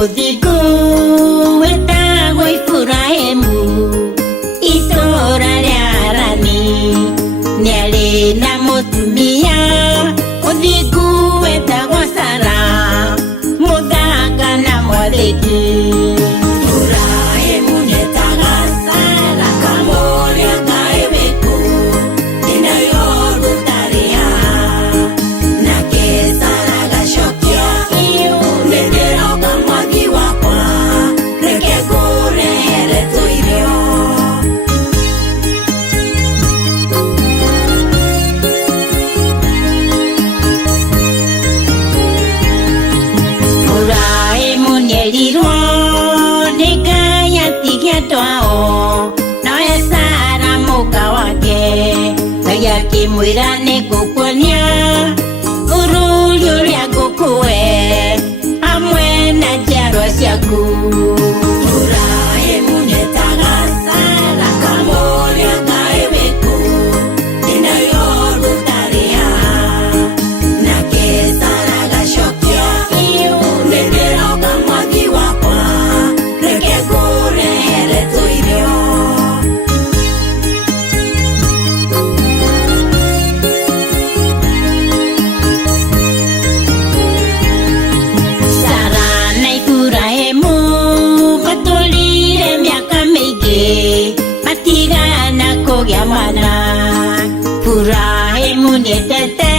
muthiku wetagwo Iburahĩmu itũũra rĩa Harani nĩarĩ na mũtumia mũthingu wetagwo Sara mũthaka na mwathĩki. Iburahĩmu nĩetaga Sara kamũrĩa Ngai wĩku ĩna yothe tarĩha nake Sara agacokia nĩndĩroka mwathi wakwa reke ngũrehere tũirio. Iburahĩmu nĩerirwo nĩ Ngai atige andũ ao nowe Sara mũka wake Ngai akĩmwĩra nĩngũkuonia bũrũri ũrĩa ngũkũhe hamwe na njiarwa ciaku. Iburahĩmu nĩetaga Sara kamũrĩa Ngai wĩku ĩna yothe tarĩha nake Sara agacokia nĩndĩroka mwathi wakwa reke ngũrehere tũirio. Sara na Iburahĩmu matũũrire mĩaka mĩingĩ matigana kũgĩa mwana. Iburahĩmu nĩendete